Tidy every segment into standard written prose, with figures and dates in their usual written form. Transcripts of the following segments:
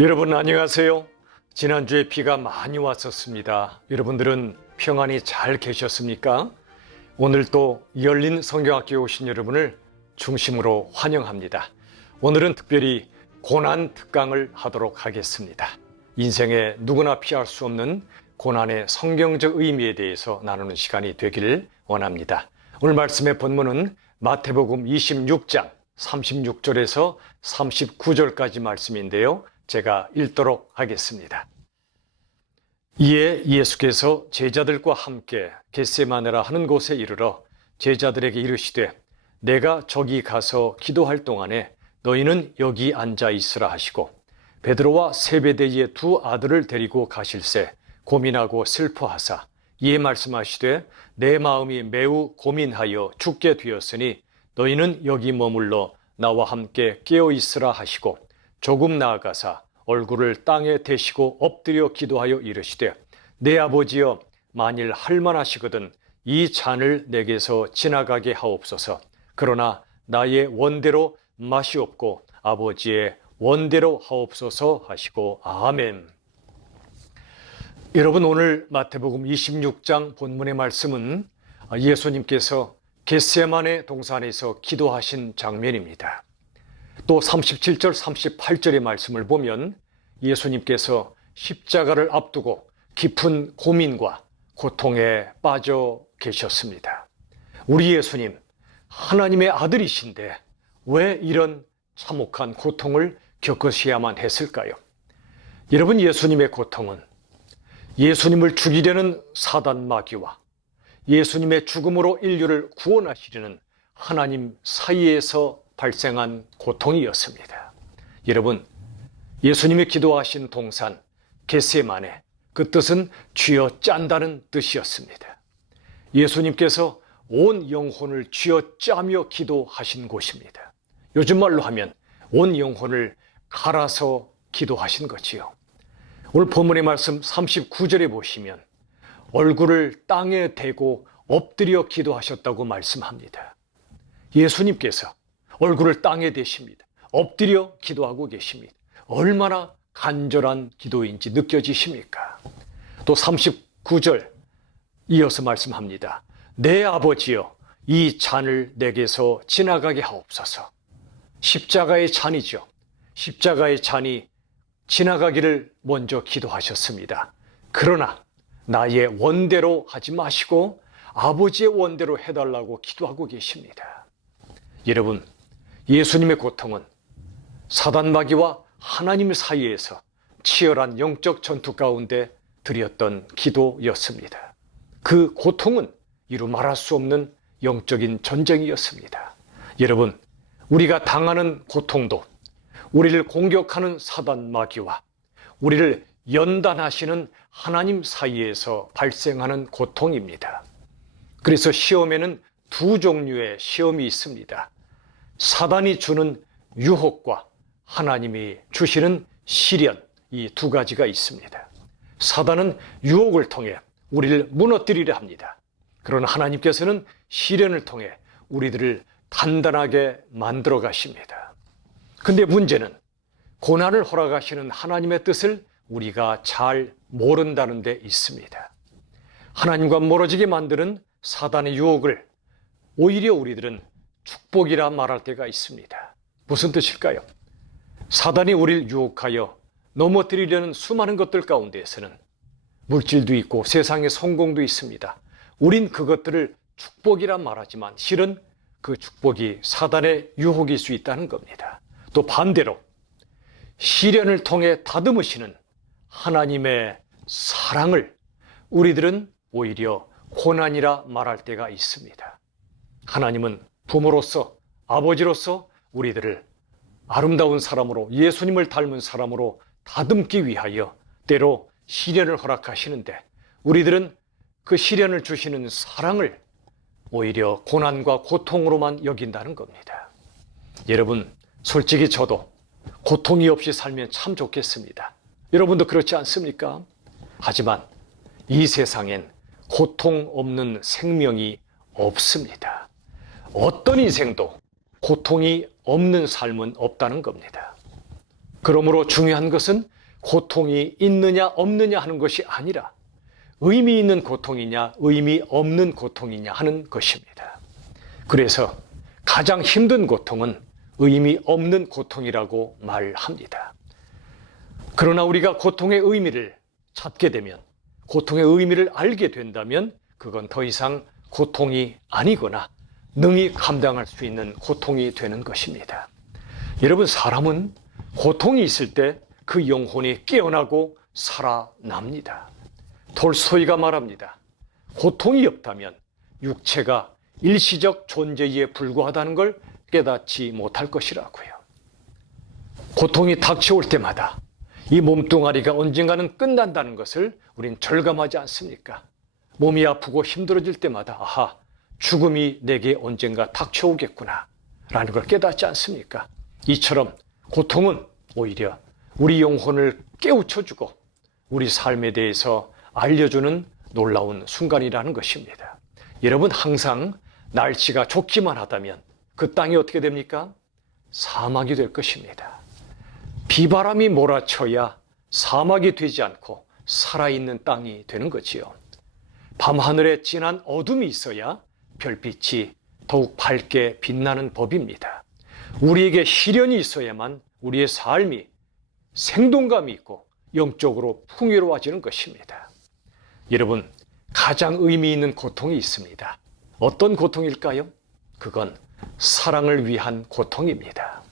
여러분 안녕하세요. 지난주에 비가 많이 왔었습니다. 여러분들은 평안히 잘 계셨습니까? 오늘 또 열린 성경학교에 오신 여러분을 중심으로 환영합니다. 오늘은 특별히 고난 특강을 하도록 하겠습니다. 인생에 누구나 피할 수 없는 고난의 성경적 의미에 대해서 나누는 시간이 되기를 원합니다. 오늘 말씀의 본문은 마태복음 26장 36절에서 39절까지 말씀인데요. 제가 읽도록 하겠습니다. 이에 예수께서 제자들과 함께 겟세마네라 하는 곳에 이르러 제자들에게 이르시되 내가 저기 가서 기도할 동안에 너희는 여기 앉아 있으라 하시고 베드로와 세베대의 두 아들을 데리고 가실새 고민하고 슬퍼하사 이에 말씀하시되 내 마음이 매우 고민하여 죽게 되었으니 너희는 여기 머물러 나와 함께 깨어 있으라 하시고 조금 나아가사 얼굴을 땅에 대시고 엎드려 기도하여 이르시되 내 아버지여 만일 할만하시거든 이 잔을 내게서 지나가게 하옵소서. 그러나 나의 원대로 마시옵고 아버지의 원대로 하옵소서 하시고 아멘. 여러분 오늘 마태복음 26장 본문의 말씀은 예수님께서 겟세마네 동산에서 기도하신 장면입니다. 또 37절 38절의 말씀을 보면 예수님께서 십자가를 앞두고 깊은 고민과 고통에 빠져 계셨습니다. 우리 예수님 하나님의 아들이신데 왜 이런 참혹한 고통을 겪으셔야만 했을까요? 여러분 예수님의 고통은 예수님을 죽이려는 사단 마귀와 예수님의 죽음으로 인류를 구원하시려는 하나님 사이에서 발생한 고통이었습니다. 여러분 예수님이 기도하신 동산 겟세마네 그 뜻은 쥐어 짠다는 뜻이었습니다. 예수님께서 온 영혼을 쥐어 짜며 기도하신 곳입니다. 요즘 말로 하면 온 영혼을 갈아서 기도하신 거지요. 오늘 본문의 말씀 39절에 보시면 얼굴을 땅에 대고 엎드려 기도하셨다고 말씀합니다. 예수님께서 얼굴을 땅에 대십니다. 엎드려 기도하고 계십니다. 얼마나 간절한 기도인지 느껴지십니까? 또 39절 이어서 말씀합니다. 내 아버지여 이 잔을 내게서 지나가게 하옵소서. 십자가의 잔이죠. 십자가의 잔이 지나가기를 먼저 기도하셨습니다. 그러나 나의 원대로 하지 마시고 아버지의 원대로 해달라고 기도하고 계십니다. 여러분 예수님의 고통은 사단 마귀와 하나님 사이에서 치열한 영적 전투 가운데 드렸던 기도였습니다. 그 고통은 이루 말할 수 없는 영적인 전쟁이었습니다. 여러분 우리가 당하는 고통도 우리를 공격하는 사단 마귀와 우리를 연단하시는 하나님 사이에서 발생하는 고통입니다. 그래서 시험에는 두 종류의 시험이 있습니다. 사단이 주는 유혹과 하나님이 주시는 시련, 이 두 가지가 있습니다. 사단은 유혹을 통해 우리를 무너뜨리려 합니다. 그러나 하나님께서는 시련을 통해 우리들을 단단하게 만들어 가십니다. 근데 문제는 고난을 허락하시는 하나님의 뜻을 우리가 잘 모른다는 데 있습니다. 하나님과 멀어지게 만드는 사단의 유혹을 오히려 우리들은 축복이라 말할 때가 있습니다. 무슨 뜻일까요? 사단이 우리를 유혹하여 넘어뜨리려는 수많은 것들 가운데에서는 물질도 있고 세상의 성공도 있습니다. 우린 그것들을 축복이라 말하지만 실은 그 축복이 사단의 유혹일 수 있다는 겁니다. 또 반대로 시련을 통해 다듬으시는 하나님의 사랑을 우리들은 오히려 고난이라 말할 때가 있습니다. 하나님은 부모로서 아버지로서 우리들을 아름다운 사람으로 예수님을 닮은 사람으로 다듬기 위하여 때로 시련을 허락하시는데 우리들은 그 시련을 주시는 사랑을 오히려 고난과 고통으로만 여긴다는 겁니다. 여러분 솔직히 저도 고통이 없이 살면 참 좋겠습니다. 여러분도 그렇지 않습니까? 하지만 이 세상엔 고통 없는 생명이 없습니다. 어떤 인생도 고통이 없는 삶은 없다는 겁니다. 그러므로 중요한 것은 고통이 있느냐 없느냐 하는 것이 아니라 의미 있는 고통이냐 의미 없는 고통이냐 하는 것입니다. 그래서 가장 힘든 고통은 의미 없는 고통이라고 말합니다. 그러나 우리가 고통의 의미를 찾게 되면, 고통의 의미를 알게 된다면 그건 더 이상 고통이 아니거나 능히 감당할 수 있는 고통이 되는 것입니다. 여러분, 사람은 고통이 있을 때 그 영혼이 깨어나고 살아납니다. 톨스토이가 말합니다. 고통이 없다면 육체가 일시적 존재에 불과하다는 걸 깨닫지 못할 것이라고요. 고통이 닥쳐올 때마다 이 몸뚱아리가 언젠가는 끝난다는 것을 우린 절감하지 않습니까? 몸이 아프고 힘들어질 때마다 아하, 죽음이 내게 언젠가 닥쳐오겠구나 라는 걸 깨닫지 않습니까? 이처럼 고통은 오히려 우리 영혼을 깨우쳐주고 우리 삶에 대해서 알려주는 놀라운 순간이라는 것입니다. 여러분, 항상 날씨가 좋기만 하다면 그 땅이 어떻게 됩니까? 사막이 될 것입니다. 비바람이 몰아쳐야 사막이 되지 않고 살아있는 땅이 되는 거지요. 밤하늘에 진한 어둠이 있어야 별빛이 더욱 밝게 빛나는 법입니다. 우리에게 시련이 있어야만 우리의 삶이 생동감이 있고 영적으로 풍요로워지는 것입니다. 여러분, 가장 의미 있는 고통이 있습니다. 어떤 고통일까요? 그건 사랑을 위한 고통입니다.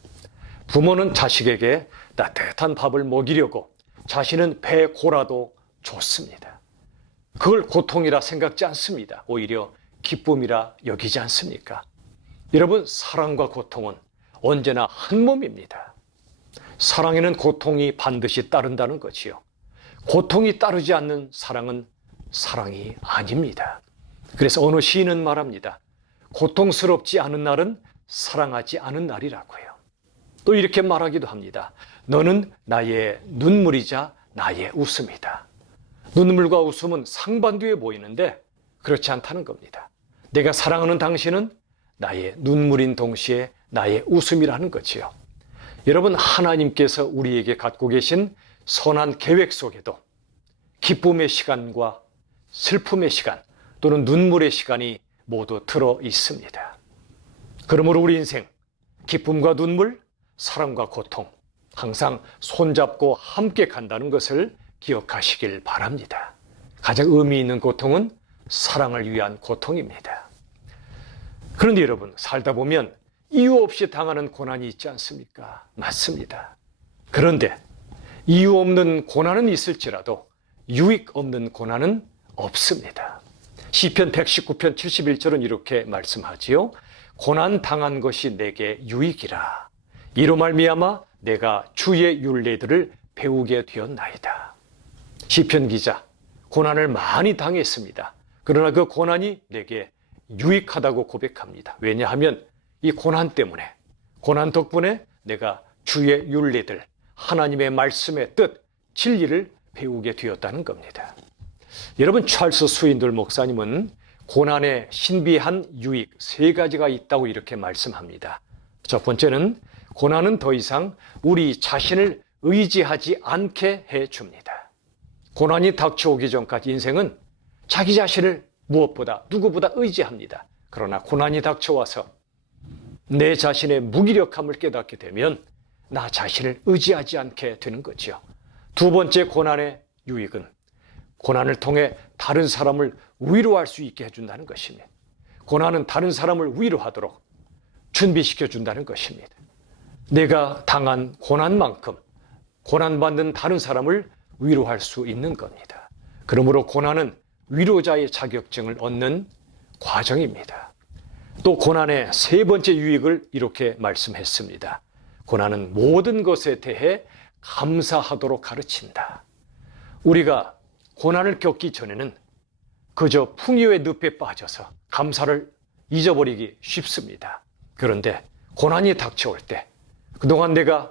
부모는 자식에게 따뜻한 밥을 먹이려고 자신은 배 고라도 줬습니다. 그걸 고통이라 생각지 않습니다. 오히려 기쁨이라 여기지 않습니까? 여러분, 사랑과 고통은 언제나 한 몸입니다. 사랑에는 고통이 반드시 따른다는 거지요. 고통이 따르지 않는 사랑은 사랑이 아닙니다. 그래서 어느 시인은 말합니다. 고통스럽지 않은 날은 사랑하지 않은 날이라고요. 또 이렇게 말하기도 합니다. 너는 나의 눈물이자 나의 웃음이다. 눈물과 웃음은 상반되어 보이는데 그렇지 않다는 겁니다. 내가 사랑하는 당신은 나의 눈물인 동시에 나의 웃음이라는 거지요. 여러분, 하나님께서 우리에게 갖고 계신 선한 계획 속에도 기쁨의 시간과 슬픔의 시간 또는 눈물의 시간이 모두 들어 있습니다. 그러므로 우리 인생 기쁨과 눈물, 사랑과 고통 항상 손잡고 함께 간다는 것을 기억하시길 바랍니다. 가장 의미 있는 고통은 사랑을 위한 고통입니다. 그런데 여러분, 살다 보면 이유 없이 당하는 고난이 있지 않습니까? 맞습니다. 그런데 이유 없는 고난은 있을지라도 유익 없는 고난은 없습니다. 시편 119편 71절은 이렇게 말씀하지요. 고난 당한 것이 내게 유익이라. 이로 말미암아 내가 주의 율례들을 배우게 되었나이다. 시편 기자, 고난을 많이 당했습니다. 그러나 그 고난이 내게 유익하다고 고백합니다. 왜냐하면 이 고난 때문에, 고난 덕분에 내가 주의 율례들, 하나님의 말씀의 뜻, 진리를 배우게 되었다는 겁니다. 여러분, 찰스 스윈들 목사님은 고난의 신비한 유익 3가지가 있다고 이렇게 말씀합니다. 첫 번째는 고난은 더 이상 우리 자신을 의지하지 않게 해줍니다. 고난이 닥쳐오기 전까지 인생은 자기 자신을 무엇보다 누구보다 의지합니다. 그러나 고난이 닥쳐와서 내 자신의 무기력함을 깨닫게 되면 나 자신을 의지하지 않게 되는 거죠. 두 번째 고난의 유익은 고난을 통해 다른 사람을 위로할 수 있게 해준다는 것입니다. 고난은 다른 사람을 위로하도록 준비시켜 준다는 것입니다. 내가 당한 고난만큼 고난받는 다른 사람을 위로할 수 있는 겁니다. 그러므로 고난은 위로자의 자격증을 얻는 과정입니다. 또 고난의 3번째 유익을 이렇게 말씀했습니다. 고난은 모든 것에 대해 감사하도록 가르친다. 우리가 고난을 겪기 전에는 그저 풍요의 늪에 빠져서 감사를 잊어버리기 쉽습니다. 그런데 고난이 닥쳐올 때 그동안 내가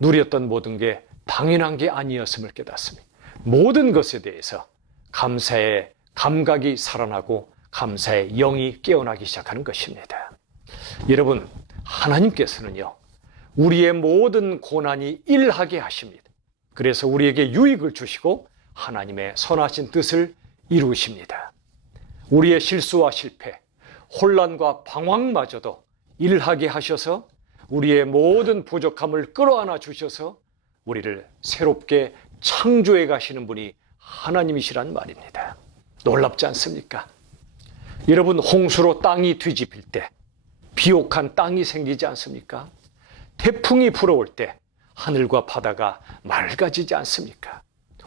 누렸던 모든 게 당연한 게 아니었음을 깨닫습니다. 모든 것에 대해서 감사의 감각이 살아나고 감사의 영이 깨어나기 시작하는 것입니다. 여러분, 하나님께서는요, 우리의 모든 고난이 일하게 하십니다. 그래서 우리에게 유익을 주시고 하나님의 선하신 뜻을 이루십니다. 우리의 실수와 실패, 혼란과 방황마저도 일하게 하셔서 우리의 모든 부족함을 끌어안아 주셔서 우리를 새롭게 창조해 가시는 분이 하나님이시란 말입니다. 놀랍지 않습니까? 여러분, 홍수로 땅이 뒤집힐 때 비옥한 땅이 생기지 않습니까? 태풍이 불어올 때 하늘과 바다가 맑아지지 않습니까?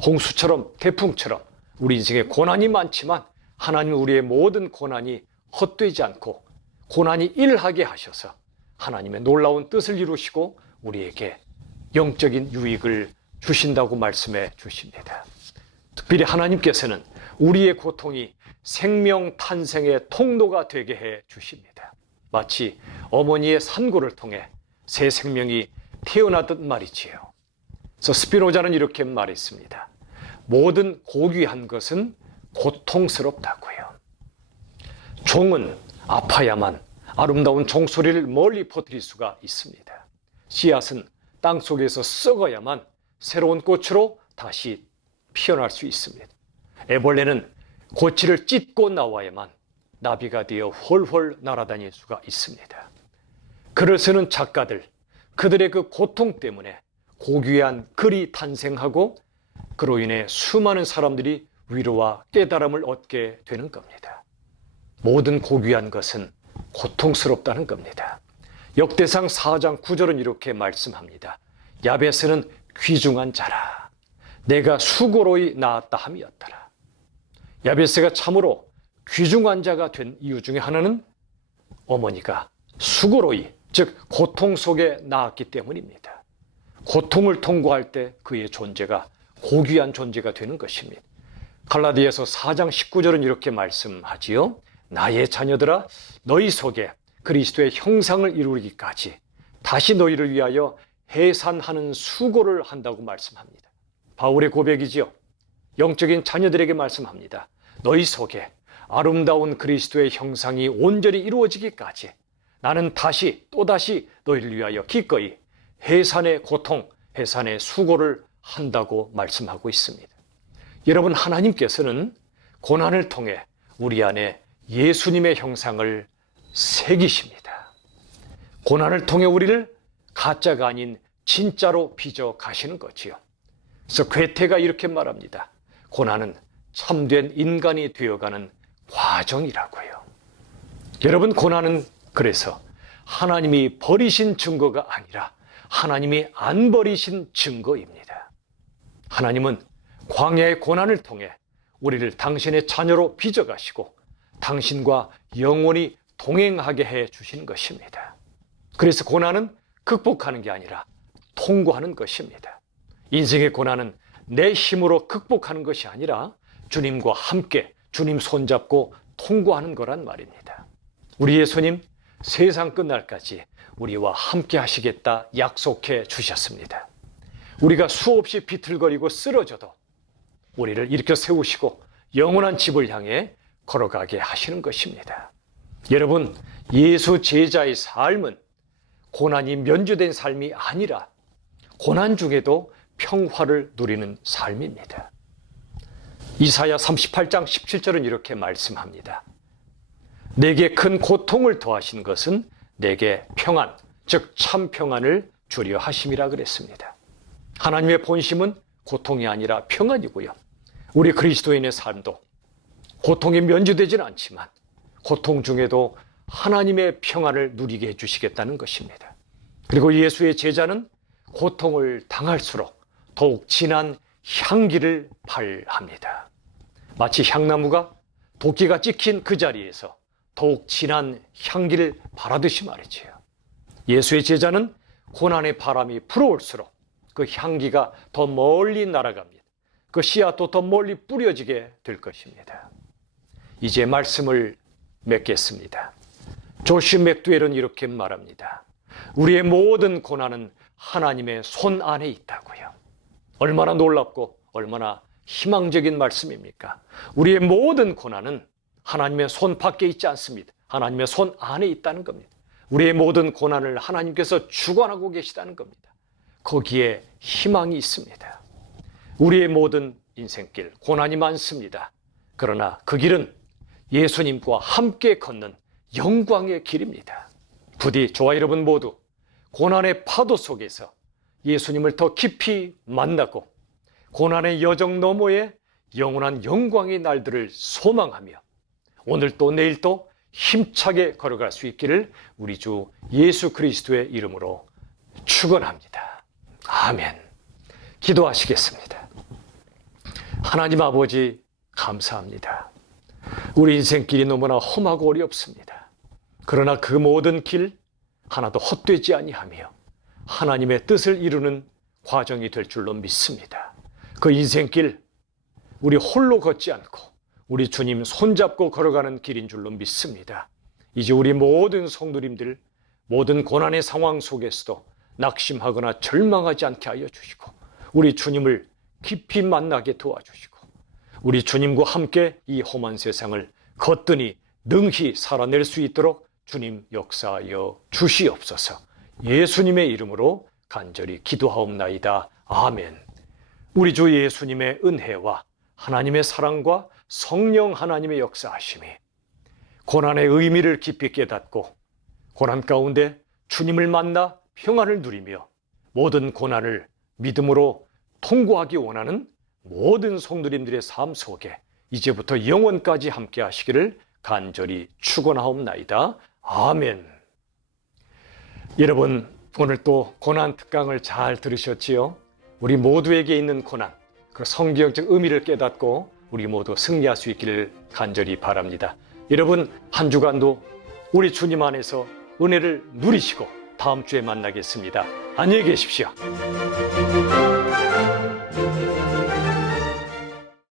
홍수처럼 태풍처럼 우리 인생에 고난이 많지만 하나님은 우리의 모든 고난이 헛되지 않고 고난이 일하게 하셔서 하나님의 놀라운 뜻을 이루시고 우리에게 영적인 유익을 주신다고 말씀해 주십니다. 특별히 하나님께서는 우리의 고통이 생명 탄생의 통로가 되게 해 주십니다. 마치 어머니의 산고를 통해 새 생명이 태어나듯 말이지요. 그래서 스피노자는 이렇게 말했습니다. 모든 고귀한 것은 고통스럽다고요. 종은 아파야만 아름다운 종소리를 멀리 퍼뜨릴 수가 있습니다. 씨앗은 땅속에서 썩어야만 새로운 꽃으로 다시 피어날 수 있습니다. 애벌레는 고치를 찢고 나와야만 나비가 되어 훨훨 날아다닐 수가 있습니다. 글을 쓰는 작가들, 그들의 그 고통 때문에 고귀한 글이 탄생하고 그로 인해 수많은 사람들이 위로와 깨달음을 얻게 되는 겁니다. 모든 고귀한 것은 고통스럽다는 겁니다. 역대상 4장 9절은 이렇게 말씀합니다. 야베스는 귀중한 자라. 내가 수고로이 낳았다 함이었더라. 야베스가 참으로 귀중한 자가 된 이유 중에 하나는 어머니가 수고로이, 즉 고통 속에 낳았기 때문입니다. 고통을 통과할 때 그의 존재가 고귀한 존재가 되는 것입니다. 갈라디아서 4장 19절은 이렇게 말씀하지요. 나의 자녀들아, 너희 속에 그리스도의 형상을 이루기까지 다시 너희를 위하여 해산하는 수고를 한다고 말씀합니다. 바울의 고백이지요. 영적인 자녀들에게 말씀합니다. 너희 속에 아름다운 그리스도의 형상이 온전히 이루어지기까지 나는 다시 또다시 너희를 위하여 기꺼이 해산의 고통, 해산의 수고를 한다고 말씀하고 있습니다. 여러분, 하나님께서는 고난을 통해 우리 안에 예수님의 형상을 새기십니다. 고난을 통해 우리를 가짜가 아닌 진짜로 빚어 가시는 거지요. 그래서 괴테가 이렇게 말합니다. 고난은 참된 인간이 되어가는 과정이라고요. 여러분, 고난은 그래서 하나님이 버리신 증거가 아니라 하나님이 안 버리신 증거입니다. 하나님은 광야의 고난을 통해 우리를 당신의 자녀로 빚어가시고 당신과 영원히 동행하게 해 주신 것입니다. 그래서 고난은 극복하는 게 아니라 통과하는 것입니다. 인생의 고난은 내 힘으로 극복하는 것이 아니라 주님과 함께 주님 손잡고 통과하는 거란 말입니다. 우리 예수님 세상 끝날까지 우리와 함께 하시겠다 약속해 주셨습니다. 우리가 수없이 비틀거리고 쓰러져도 우리를 일으켜 세우시고 영원한 집을 향해 걸어가게 하시는 것입니다. 여러분, 예수 제자의 삶은 고난이 면제된 삶이 아니라 고난 중에도 평화를 누리는 삶입니다. 이사야 38장 17절은 이렇게 말씀합니다. 내게 큰 고통을 더하신 것은 내게 평안, 즉 참 평안을 주려 하심이라 그랬습니다. 하나님의 본심은 고통이 아니라 평안이고요. 우리 그리스도인의 삶도 고통이 면제되지는 않지만 고통 중에도 하나님의 평안을 누리게 해주시겠다는 것입니다. 그리고 예수의 제자는 고통을 당할수록 더욱 진한 향기를 발합니다. 마치 향나무가 도끼가 찍힌 그 자리에서 더욱 진한 향기를 발하듯이 말이지요. 예수의 제자는 고난의 바람이 불어올수록 그 향기가 더 멀리 날아갑니다. 그 씨앗도 더 멀리 뿌려지게 될 것입니다. 이제 말씀을 맺겠습니다. 조시 맥두엘은 이렇게 말합니다. 우리의 모든 고난은 하나님의 손 안에 있다고요. 얼마나 놀랍고 얼마나 희망적인 말씀입니까? 우리의 모든 고난은 하나님의 손 밖에 있지 않습니다. 하나님의 손 안에 있다는 겁니다. 우리의 모든 고난을 하나님께서 주관하고 계시다는 겁니다. 거기에 희망이 있습니다. 우리의 모든 인생길, 고난이 많습니다. 그러나 그 길은 예수님과 함께 걷는 영광의 길입니다. 부디 저와 여러분 모두 고난의 파도 속에서 예수님을 더 깊이 만나고 고난의 여정 너머에 영원한 영광의 날들을 소망하며 오늘 또 내일 또 힘차게 걸어갈 수 있기를 우리 주 예수 그리스도의 이름으로 축원합니다. 아멘. 기도하시겠습니다. 하나님 아버지 감사합니다. 우리 인생길이 너무나 험하고 어렵습니다. 그러나 그 모든 길 하나도 헛되지 아니하며 하나님의 뜻을 이루는 과정이 될 줄로 믿습니다. 그 인생길 우리 홀로 걷지 않고 우리 주님 손잡고 걸어가는 길인 줄로 믿습니다. 이제 우리 모든 성도님들 모든 고난의 상황 속에서도 낙심하거나 절망하지 않게 하여 주시고 우리 주님을 깊이 만나게 도와주시고 우리 주님과 함께 이 험한 세상을 거뜬히 능히 살아낼 수 있도록 주님 역사하여 주시옵소서. 예수님의 이름으로 간절히 기도하옵나이다. 아멘. 우리 주 예수님의 은혜와 하나님의 사랑과 성령 하나님의 역사하심이 고난의 의미를 깊이 깨닫고 고난 가운데 주님을 만나 평안을 누리며 모든 고난을 믿음으로 통과하기 원하는 모든 성도님들의 삶 속에 이제부터 영원까지 함께 하시기를 간절히 축원하옵나이다. 아멘. 여러분 오늘 또 고난 특강을 잘 들으셨지요? 우리 모두에게 있는 고난 그 성경적 의미를 깨닫고 우리 모두 승리할 수 있기를 간절히 바랍니다. 여러분 한 주간도 우리 주님 안에서 은혜를 누리시고 다음 주에 만나겠습니다. 안녕히 계십시오.